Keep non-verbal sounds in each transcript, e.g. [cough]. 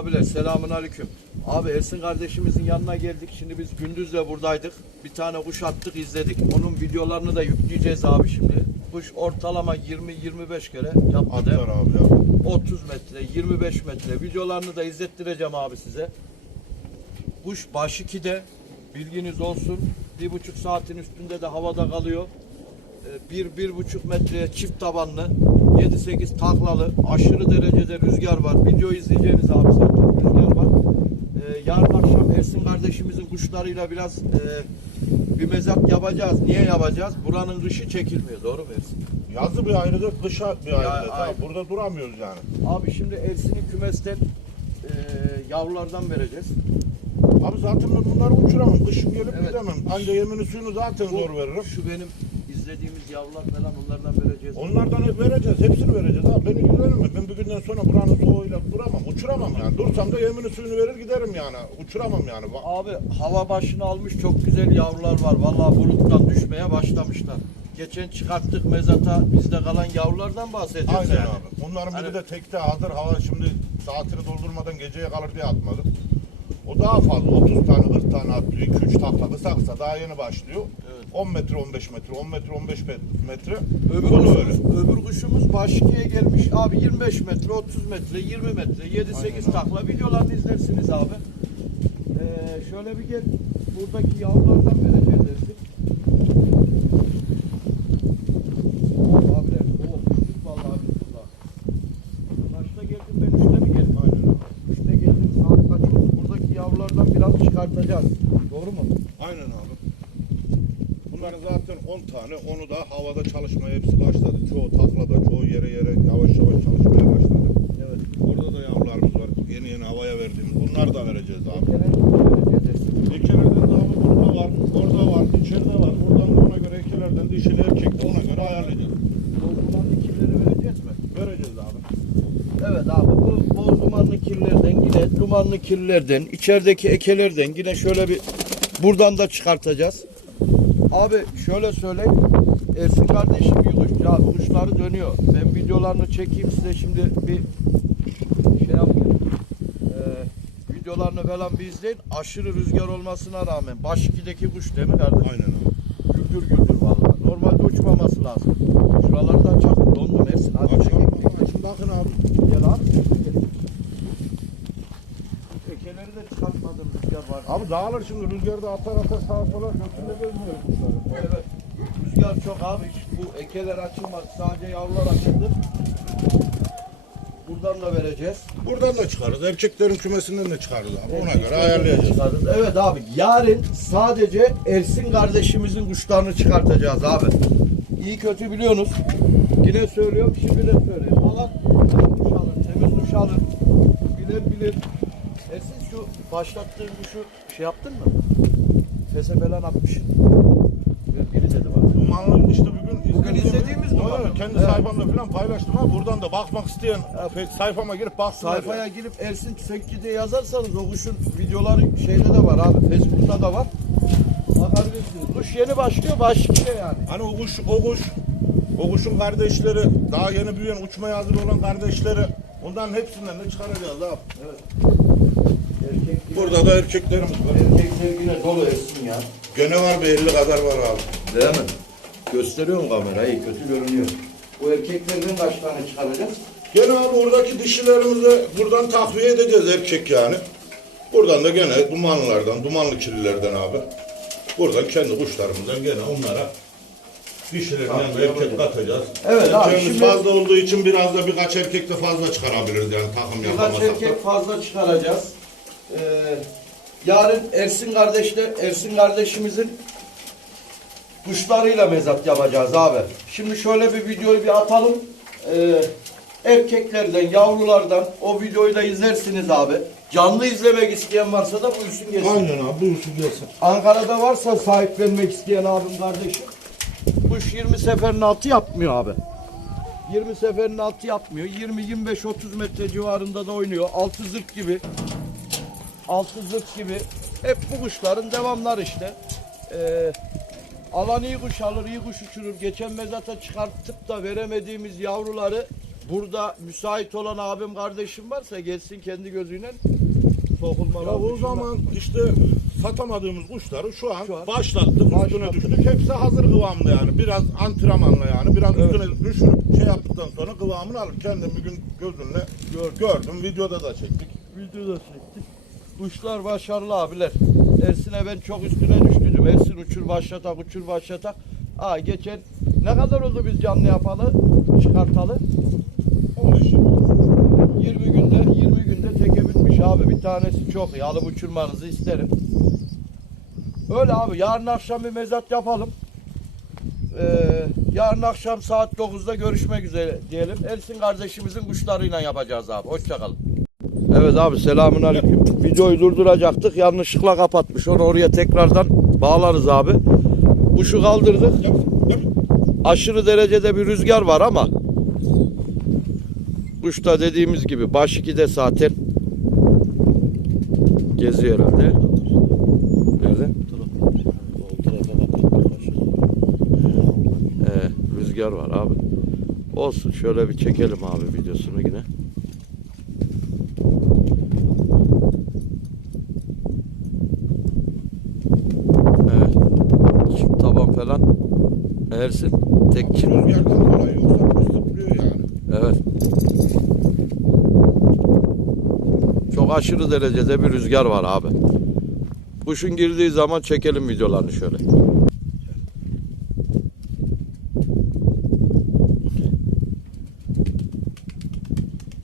Abiler selamun aleyküm. Abi Ersin kardeşimizin yanına geldik. Şimdi biz gündüzle buradaydık. Bir tane kuş attık izledik. Onun videolarını da yükleyeceğiz abi şimdi. Kuş ortalama 20-25 kere yaptı Atlar değil mi? abi ya. 30 metre, 25 metre videolarını da izlettireceğim abi size. Kuş baş 2'de bilginiz olsun. Bir buçuk saatin üstünde de havada kalıyor. Ee, Bir, bir buçuk metreye çift tabanlı, 7-8 taklalı, aşırı derecede rüzgar var. Video izleyeceğiniz abi zaten rüzgar var. Ee, yarın akşam Ersin kardeşimizin kuşlarıyla biraz e, bir mezat yapacağız. Niye yapacağız? Buranın kışı çekilmiyor. Doğru mu Ersin? Yazı bir ayrıdır, kışa bir ayrıdır. aynen. Abi, burada duramıyoruz yani. Abi şimdi Ersin'i kümesten e, yavrulardan vereceğiz. Abi zaten ben bunları uçuramam. Kışın gelip Evet. gidemem. Anca yemini suyunu zaten zor veririm. Şu benim izlediğimiz yavrular falan onlardan vereceğiz. Onlardan vereceğiz. Hepsini vereceğiz abi. Beni ilgilenme. Ben bir günden sonra buranın soğuğuyla duramam. Uçuramam yani. Dursam da yemini suyunu verir giderim yani. Uçuramam yani. Abi hava başını almış çok güzel yavrular var. Vallahi buluttan düşmeye başlamışlar. Geçen çıkarttık mezata bizde kalan yavrulardan bahsediyoruz Aynen yani. abi. Bunların biri Hani- de tekte hazır. Hava şimdi saatini doldurmadan geceye kalır diye atmadım. O daha fazla. 30 tane 40 tane atlıyor. 2-3 takla kısa kısa daha yeni başlıyor. Evet. 10 metre 15 metre 10 metre 15 metre. Öbür kuşumuz, öbür kuşumuz başkiye gelmiş abi 25 metre, 30 metre, 20 metre, 7-8 Aynen takla videolarını izlersiniz abi. Ee, şöyle bir gel, buradaki yavrulardan vereceğiz Ersin. Abiler, o kuşluk vallahi bismillah. Kaçta geldim ben 3'te mi geldim? Aynen abi. 3'te geldim saat kaç oldu? Buradaki yavrulardan biraz çıkartacağız. Doğru mu? Aynen abi. Bunların zaten 10 tane. Onu da havada çalışmaya hepsi başladı. Çoğu taklada, çoğu yere yere yavaş yavaş çalışmaya başladı. Evet. Orada da yavrularımız var. Yeni yeni havaya verdiğimiz. Bunları da vereceğiz abi. Ekelerden de abi burada var, orada var, içeride var. Buradan da ona göre ekelerden dişili erkekli ona göre ayarlayacağız. Bozdumanlı kirleri vereceğiz mi? Vereceğiz abi. Evet abi bu boz dumanlı kirlerden yine dumanlı kirlerden içerideki ekelerden yine şöyle bir buradan da çıkartacağız. Abi şöyle söyleyeyim. Ersin kardeşim kuşçu abi kuşları dönüyor. Ben videolarını çekeyim size şimdi bir şey yapayım. Ee, videolarını falan bir izleyin. Aşırı rüzgar olmasına rağmen baş ikideki kuş değil mi kardeşim? Aynen abi. Güldür güldür vallahi. Normalde uçmaması lazım. Şuraları da açalım. Dondum Ersin. Hadi açın bakın abi. Gel abi. Gel. Tekeleri de çıkartmadım rüzgar var. Abi dağılır şimdi rüzgarda atar atar sağa sola gezmiyoruz kuşları. Evet. Rüzgar çok abi. Hiç bu ekeler açılmadı. Sadece yavrular açıldı. Buradan da vereceğiz. Buradan da çıkarız. Erkeklerin kümesinden de çıkarız abi. Ona göre ayarlayacağız. Evet abi. Yarın sadece Ersin kardeşimizin kuşlarını çıkartacağız abi. İyi kötü biliyorsunuz. Yine söylüyorum, şimdi de söyleyeyim. Olan duş alır, temiz duş alır. Bilen bilir. Başlattığın kuşu şey yaptın mı? Fese falan atmışsın. Biri dedi bak. Dumanlı işte bugün Bugün izlediğimiz Evet, dumanlı. Kendi Evet. sayfamda falan paylaştım ha. Buradan da bakmak isteyen Evet. sayfama girip baksınlar. Sayfaya girip Ersin Tüfekçi diye yazarsanız o kuşun videoları şeyde de var abi. Facebook'ta da var. Bakabilirsiniz. Kuş yeni başlıyor, başlıyor yani. Hani o kuş, o kuş, o kuşun kardeşleri, daha yeni büyüyen, uçmaya hazır olan kardeşleri, onların hepsinden de çıkaracağız abi. Erkek Burada da erkeklerimiz var. Erkekler yine dolu Ersin ya. Gene var bir 50 kadar var abi. Değil mi? Gösteriyor mu kamerayı? Kötü görünüyor. Bu erkeklerden kaç tane çıkaracağız? Gene abi oradaki dişilerimizi buradan takviye edeceğiz erkek yani. Buradan da gene dumanlardan, dumanlı kirlilerden abi. Buradan kendi kuşlarımızdan gene onlara dişilerden Takviye erkek katacağız. Evet abi, Erkeğimiz şimdi- fazla olduğu için biraz da birkaç erkek de fazla çıkarabiliriz yani takım Birkaç yapamasak da. erkek fazla çıkaracağız. Ee, yarın Ersin kardeşle Ersin kardeşimizin kuşlarıyla mezat yapacağız abi. Şimdi şöyle bir videoyu bir atalım. Ee, erkeklerden, yavrulardan o videoyu da izlersiniz abi. Canlı izlemek isteyen varsa da buyursun gelsin. Aynen abi buyursun gelsin. Ankara'da varsa sahiplenmek isteyen abim kardeşim. Kuş 20 seferin altı yapmıyor abi. 20 seferin altı yapmıyor. 20 25 30 metre civarında da oynuyor. Altı zırt gibi. Altı zırt gibi. Hep bu kuşların devamları işte. Ee, alan iyi kuş alır, iyi kuş uçurur. Geçen mezata çıkartıp da veremediğimiz yavruları burada müsait olan abim kardeşim varsa gelsin kendi gözüyle tohulmalar. Ya o zaman işte satamadığımız kuşları şu an, Şu an başlattık, üstüne başlattık. düştük. Hepsi hazır kıvamda yani. Biraz antrenmanla yani. Biraz Evet. üstüne düşürüp şey yaptıktan sonra kıvamını alıp kendim bir gün gözümle gördüm. Videoda da çektik. Videoda çektik. Kuşlar başarılı abiler. Ersin'e ben çok üstüne düştüm. Ersin uçur başlatak uçur başlatak. Aa geçen ne kadar oldu biz canlı yapalı çıkartalı? 15 20 günde 20 günde teke bitmiş abi. Bir tanesi çok iyi. Alıp uçurmanızı isterim. Öyle abi. Yarın akşam bir mezat yapalım. Ee, yarın akşam saat 9'da görüşmek üzere diyelim. Ersin kardeşimizin kuşlarıyla yapacağız abi. Hoşçakalın. Evet abi selamun aleyküm. Videoyu durduracaktık. Yanlışlıkla kapatmış. Onu oraya tekrardan bağlarız abi. Kuşu kaldırdık. Aşırı derecede bir rüzgar var ama Kuş da dediğimiz gibi baş 2'de zaten geziyor herhalde. Nerede? Ee, rüzgar var abi. Olsun şöyle bir çekelim abi videosunu yine. Evet. Şu taban falan. Ersin. Tek çim. Rüzgardan dolayı yoksa yani. Evet. Çok aşırı derecede bir rüzgar var abi. Kuşun girdiği zaman çekelim videolarını şöyle.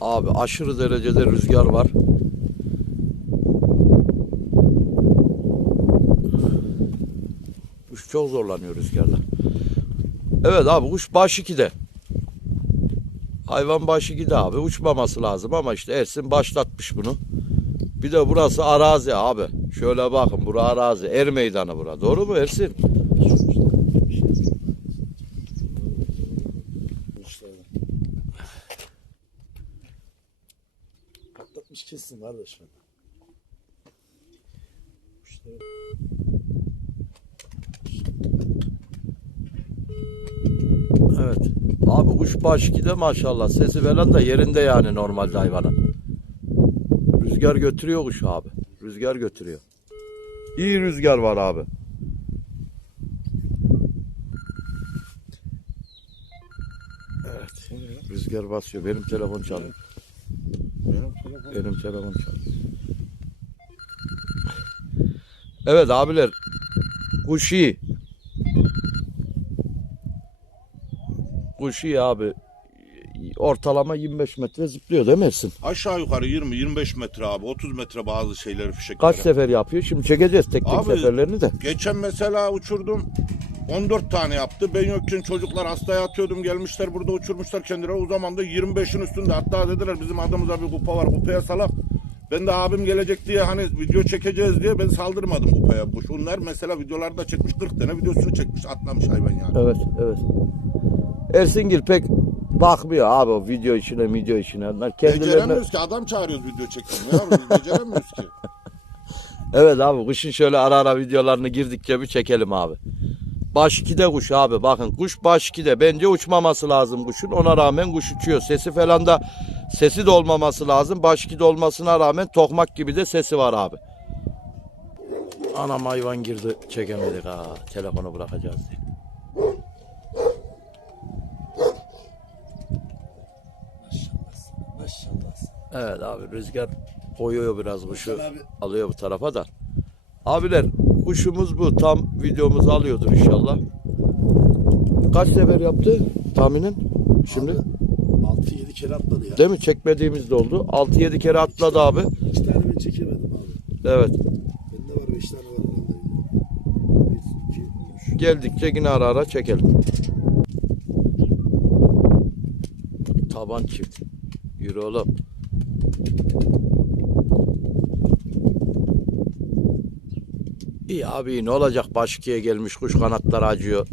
Abi aşırı derecede rüzgar var. Kuş çok zorlanıyor rüzgarda. Evet abi kuş baş 2'de. Hayvan başı gidi abi uçmaması lazım ama işte Ersin başlatmış bunu. Bir de burası arazi abi. Şöyle bakın bura arazi. Er meydanı bura. Doğru mu Ersin? Patlatmış kesin kardeşim. İşte Evet. Abi kuş baş gide maşallah. Sesi falan da yerinde yani normalde hayvanın. Rüzgar götürüyor kuş abi. Rüzgar götürüyor. İyi rüzgar var abi. Evet. Rüzgar basıyor. Benim telefon çalıyor. Benim telefon Benim telefon çalıyor. Evet abiler. Kuş iyi. Kuş iyi abi. Ortalama 25 metre zıplıyor değil mi Ersin? Aşağı yukarı 20-25 metre abi. 30 metre bazı şeyleri fişekleri. Kaç sefer yapıyor? Şimdi çekeceğiz tek tek Abi- seferlerini de. Geçen mesela uçurdum. 14 tane yaptı. Ben yokken çocuklar hastaya atıyordum. Gelmişler burada uçurmuşlar kendileri. O zaman da 25'in üstünde. Hatta dediler bizim adımıza bir kupa var. Kupaya salak. Ben de abim gelecek diye hani video çekeceğiz diye ben saldırmadım kupaya. Bu şunlar mesela videolarda çekmiş 40 tane videosunu çekmiş atlamış hayvan yani. Evet, evet. Ersingil pek bakmıyor abi o video işine, video işine. Onlar kendilerine... Beceremiyoruz ki adam çağırıyoruz video çekmeye. Ya biz beceremiyoruz ki. [laughs] Evet abi kuşun şöyle ara ara videolarını girdikçe bir çekelim abi. Baş 2'de kuş abi bakın kuş baş 2'de bence uçmaması lazım kuşun ona rağmen kuş uçuyor. Sesi falan da sesi de olmaması lazım. Baş 2'de olmasına rağmen tokmak gibi de sesi var abi. Anam hayvan girdi çekemedik ha telefonu bırakacağız diye. maşallah. Maşallah. Evet abi rüzgar koyuyor biraz kuşu alıyor bu tarafa da. Abiler kuşumuz bu tam videomuzu alıyordur inşallah. Kaç sefer yaptı tahminin? Şimdi 6-7 kere atladı ya. değil mi? Çekmediğimiz de oldu. 6-7 kere atladı abi. İki tane ben çekemedim abi. Evet. Bende var 5 tane var herhalde. 1, 2, 3. Geldikçe yine ara ara çekelim. Taban çift. Yürü oğlum. İyi abi ne olacak baş ikiye gelmiş kuş kanatları acıyor.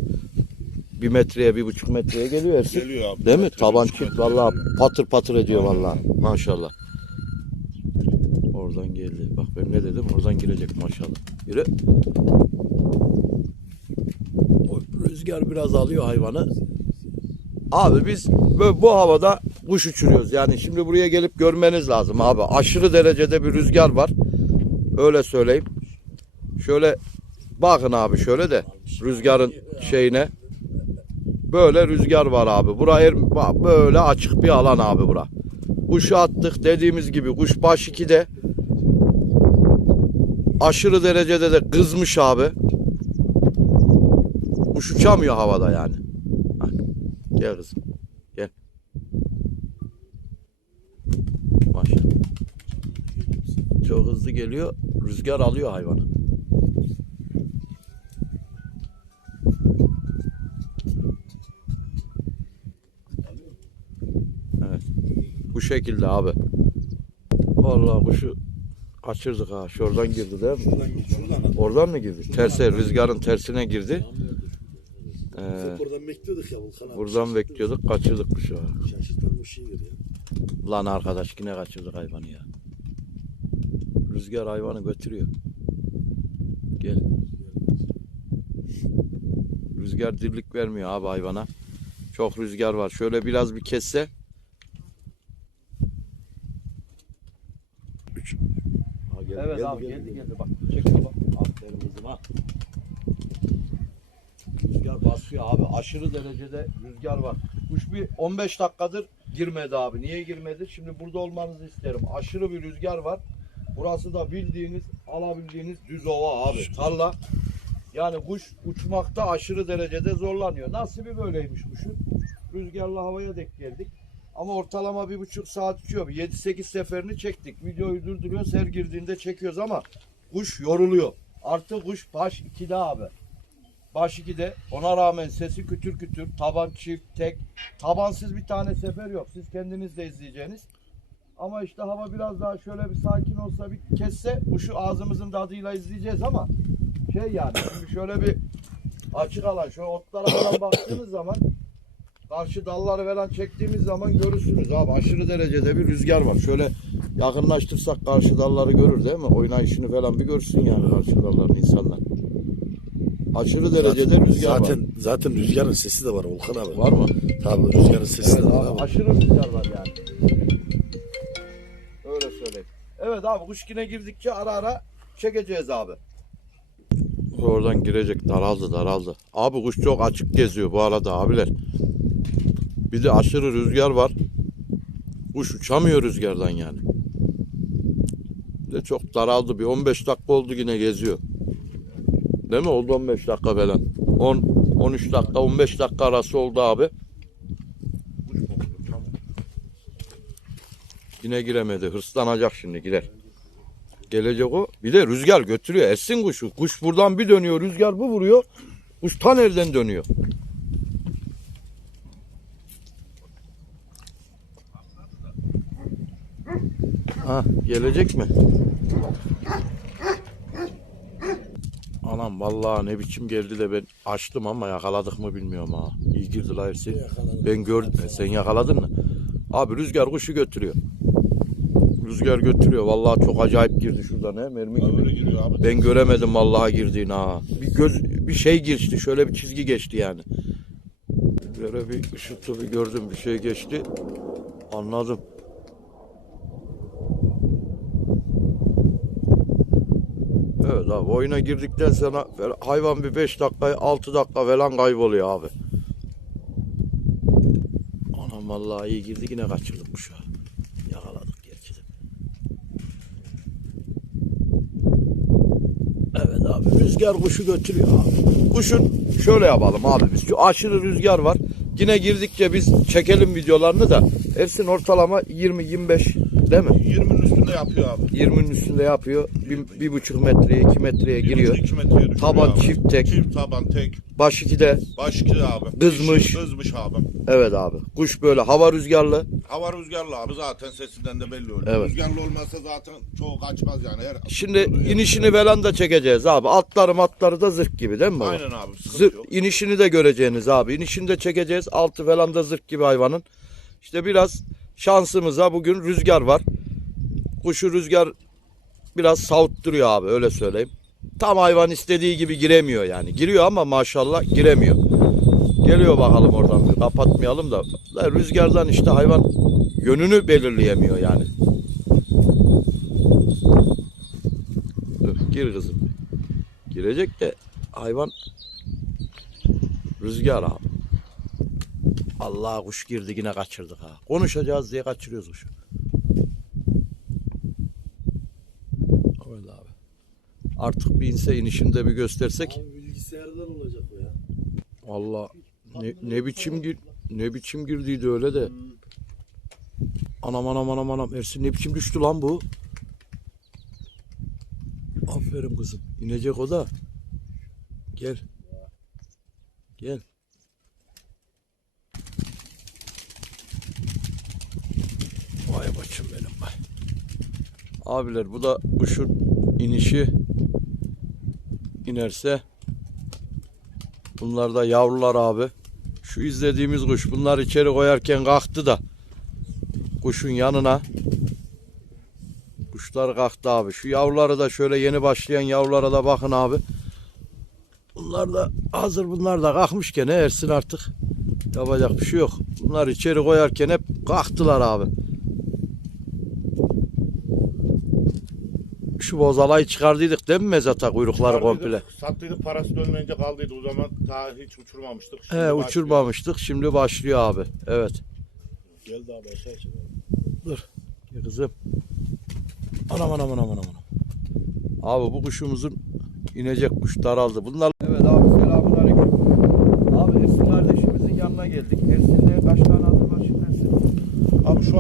Bir metreye bir buçuk metreye geliyor Ersin. Geliyor abi. Değil mi? Metre, Taban çift geliyor. patır patır ediyor vallahi. Maşallah. Oradan geldi. Bak ben ne dedim? Oradan girecek maşallah. Yürü. O rüzgar biraz alıyor hayvanı. Abi biz bu, bu havada kuş uçuruyoruz. Yani şimdi buraya gelip görmeniz lazım abi. Aşırı derecede bir rüzgar var. Öyle söyleyeyim. Şöyle bakın abi şöyle de rüzgarın şeyine. Böyle rüzgar var abi. Bura er- böyle açık bir alan abi bura. Kuşu attık dediğimiz gibi kuş baş 2'de aşırı derecede de kızmış abi. Kuş uçamıyor havada yani. Gel kızım. Gel. Maşallah. Çok hızlı geliyor. Rüzgar alıyor hayvanı. Evet. Bu şekilde abi. Vallahi kuşu kaçırdık ha. Şuradan girdi değil mi? Şuradan git şuradan. Oradan mı girdi? Terse, rüzgarın tersine girdi. Ee, Biz buradan bekliyorduk ya Volkan abi. buradan bekliyorduk, kaçırdık kuşu. ha. Şaşırtan bir şeydir ya. Lan arkadaş yine kaçırdık hayvanı ya. Rüzgar hayvanı götürüyor. Gel. Rüzgar dirlik vermiyor abi hayvana. Çok rüzgar var. Şöyle biraz bir kesse. Ha, geldi, Evet geldi, abi geldi. geldi geldi bak. Çekiyor bak. Aferin kızım ha. Rüzgar basıyor abi. Aşırı derecede rüzgar var. Kuş bir 15 dakikadır girmedi abi. Niye girmedi? Şimdi burada olmanızı isterim. Aşırı bir rüzgar var. Burası da bildiğiniz, alabildiğiniz düz ova abi. Tarla. Yani kuş uçmakta aşırı derecede zorlanıyor. Nasibi böyleymiş kuşun. Rüzgarla havaya denk geldik. Ama ortalama bir buçuk saat uçuyor. 7-8 seferini çektik. Videoyu durduruyoruz. Her girdiğinde çekiyoruz ama kuş yoruluyor. Artı kuş baş 2'de abi. Baş 2'de. Ona rağmen sesi kütür kütür. Taban çift, tek. Tabansız bir tane sefer yok. Siz kendiniz de izleyeceğiniz. Ama işte hava biraz daha şöyle bir sakin olsa bir kesse kuşu ağzımızın tadıyla izleyeceğiz ama şey yani şimdi şöyle bir açık alan şöyle otlara falan baktığınız zaman karşı dalları falan çektiğimiz zaman görürsünüz abi aşırı derecede bir rüzgar var. Şöyle yakınlaştırsak karşı dalları görür değil mi? Oynayışını falan bir görsün yani karşı dalların insanlar. Aşırı derecede rüzgar zaten, var. Zaten rüzgarın sesi de var Volkan abi. Var mı? Tabii rüzgarın sesi Evet de var abi aşırı rüzgar var yani. Öyle söyleyeyim. Evet abi kuşkine girdikçe ara ara çekeceğiz abi. Oradan girecek daraldı daraldı. Abi kuş çok açık geziyor bu arada abiler. Bir de aşırı rüzgar var. Kuş uçamıyor rüzgardan yani. Bir de çok daraldı. Bir 15 dakika oldu yine geziyor. Değil mi? Oldu 15 dakika falan. 10 13 dakika 15 dakika arası oldu abi. Yine giremedi. Hırslanacak şimdi girer. Gelecek o. Bir de rüzgar götürüyor. Essin kuşu. Kuş buradan bir dönüyor. Rüzgar bu vuruyor. Kuş ta nereden dönüyor? Ha, gelecek mi? Anam vallahi ne biçim geldi de ben açtım ama yakaladık mı bilmiyorum ha. İyi girdi la. Yakaladım. Ben gördüm. Sen yakaladın mı? Abi rüzgar kuşu götürüyor. Rüzgar götürüyor. Vallahi çok acayip girdi şuradan he mermi gibi. Giriyor abi. Ben göremedim vallahi girdiğini ha. Bir göz bir şey geçti. Şöyle bir çizgi geçti yani. Böyle bir ışıltı bir gördüm bir şey geçti. Anladım. Evet abi oyuna girdikten sonra hayvan bir 5 dakika 6 dakika falan kayboluyor abi. Anam vallahi iyi girdi yine kaçırdık kuşu. Yakaladık gerçi de. Evet abi rüzgar kuşu götürüyor abi. Kuşun şöyle yapalım abi biz. Şu aşırı rüzgar var. Yine girdikçe biz çekelim videolarını da. Hepsinin ortalama 20-25 değil mi? 20'nin üstünde yapıyor abi. 20'nin üstünde yapıyor. Bir, bir buçuk metreye, iki metreye giriyor. 2 metreye düşüyor Taban abi. çift tek. Çift taban tek. Baş ikide. Baş iki abi. Kızmış. Dişi Kızmış abi. Evet abi. Kuş böyle hava rüzgarlı. Hava rüzgarlı abi zaten sesinden de belli oluyor. Evet. Rüzgarlı olmazsa zaten çoğu kaçmaz yani. Her Şimdi inişini falan da çekeceğiz abi. Atları matları da zırh gibi değil mi baba? Aynen abi sıkıntı Zırh, yok. inişini de göreceğiniz abi. İnişini de çekeceğiz. Altı falan da zırh gibi hayvanın. İşte biraz şansımıza bugün rüzgar var. Kuşu rüzgar biraz savutturuyor abi öyle söyleyeyim. Tam hayvan istediği gibi giremiyor yani. Giriyor ama maşallah giremiyor. Geliyor bakalım oradan. Kapatmayalım. Da Rüzgardan işte hayvan yönünü belirleyemiyor yani. Dur, gir kızım. Girecek de hayvan rüzgar abi. Allah kuş girdi yine kaçırdık ha. Konuşacağız diye kaçırıyoruz kuşu. Öyle abi. Artık bir inse inişinde bir göstersek. Abi bilgisayardan olacak o ya. Valla ne, ne biçim gir ne biçim girdiydi öyle de. Anam anam anam anam Ersin ne biçim düştü lan bu? Aferin kızım. İnecek o da. Gel. Gel. Başım benim vay. Abiler bu da kuşun inişi inerse Bunlar da yavrular abi. Şu izlediğimiz kuş bunlar içeri koyarken kalktı da kuşun yanına kuşlar kalktı abi. Şu yavruları da şöyle yeni başlayan yavrulara da bakın abi. Bunlar da hazır bunlar da kalkmışken Ersin artık yapacak bir şey yok. Bunlar içeri koyarken hep kalktılar abi. Şu bozalayı çıkardıydık değil mi mezata kuyrukları komple? Sattıydık parası dönmeyince kaldıydı. O zaman daha hiç uçurmamıştık. Şimdi He başlıyor. uçurmamıştık. Şimdi başlıyor abi. Evet. Gel daha başa çık. Gel kızım. Anam anam anam anam. anam. Abi bu kuşumuzun inecek kuş daraldı. Bunlar Evet abi selamun aleyküm. Abi Ersin kardeşimizin yanına geldik. Ersin'de kaç tane hazır var şimdi Ersin?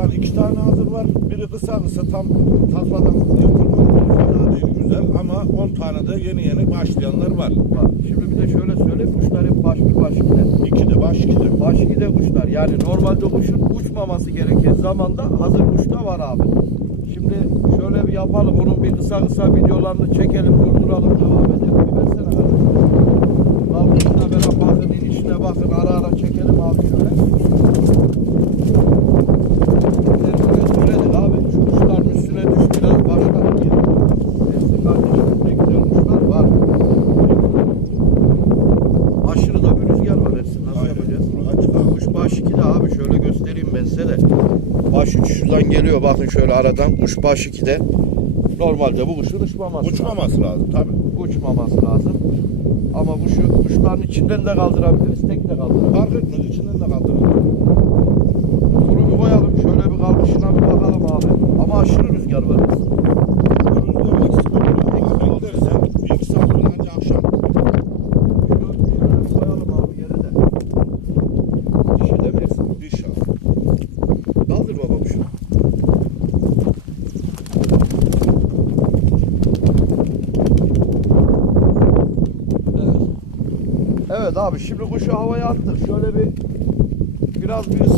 An iki tane hazır var. Biri kısa kısa tam takladan yapılmadı. Fena değil güzel ama 10 tane de yeni yeni başlayanlar var. Var. Şimdi bir de şöyle söyleyeyim. Kuşlar hep baş bir baş gider. İki de baş iki de. Baş gide kuşlar. Yani normalde kuşun uçmaması gereken zamanda hazır kuş da var abi. Şimdi şöyle bir yapalım. Onun bir kısa kısa videolarını çekelim, durduralım, devam edelim. Bir versene kardeşim. Kalkışına böyle bakın, inişine bakın. Ara ara çekelim abi şöyle. Bizler böyle söyledik abi. Şu kuşların üstüne düş biraz başlat diye. Ersin kardeşimizde güzel kuşlar var. Aşırı da bir rüzgar var Ersin. Nasıl yapacağız? Açık abi. Kuş baş 2'de abi şöyle göstereyim ben size de. Baş 3 bakın şöyle aradan. Kuş baş 2'de. Normalde bu kuşun uçmaması. Uçmaması lazım tabii. Uçmaması lazım. Ama kuşu kuşların içinden de kaldırabiliriz, tek de kaldırabiliriz. Fark etmez içinden de kaldırır. Bunu bir koyalım, şöyle bir kalkışına bir bakalım abi. Ama aşırı rüzgar var. Rüzgar eksik oluyor. Ama beklersen bir iki saat sonra anca akşam. Şunu şöyle bir koyalım abi yere de. Dişi de mi Ersin? Diş al. Kaldır baba kuşu. Evet. Evet abi şimdi kuşu havaya attık. Şöyle bir biraz bir.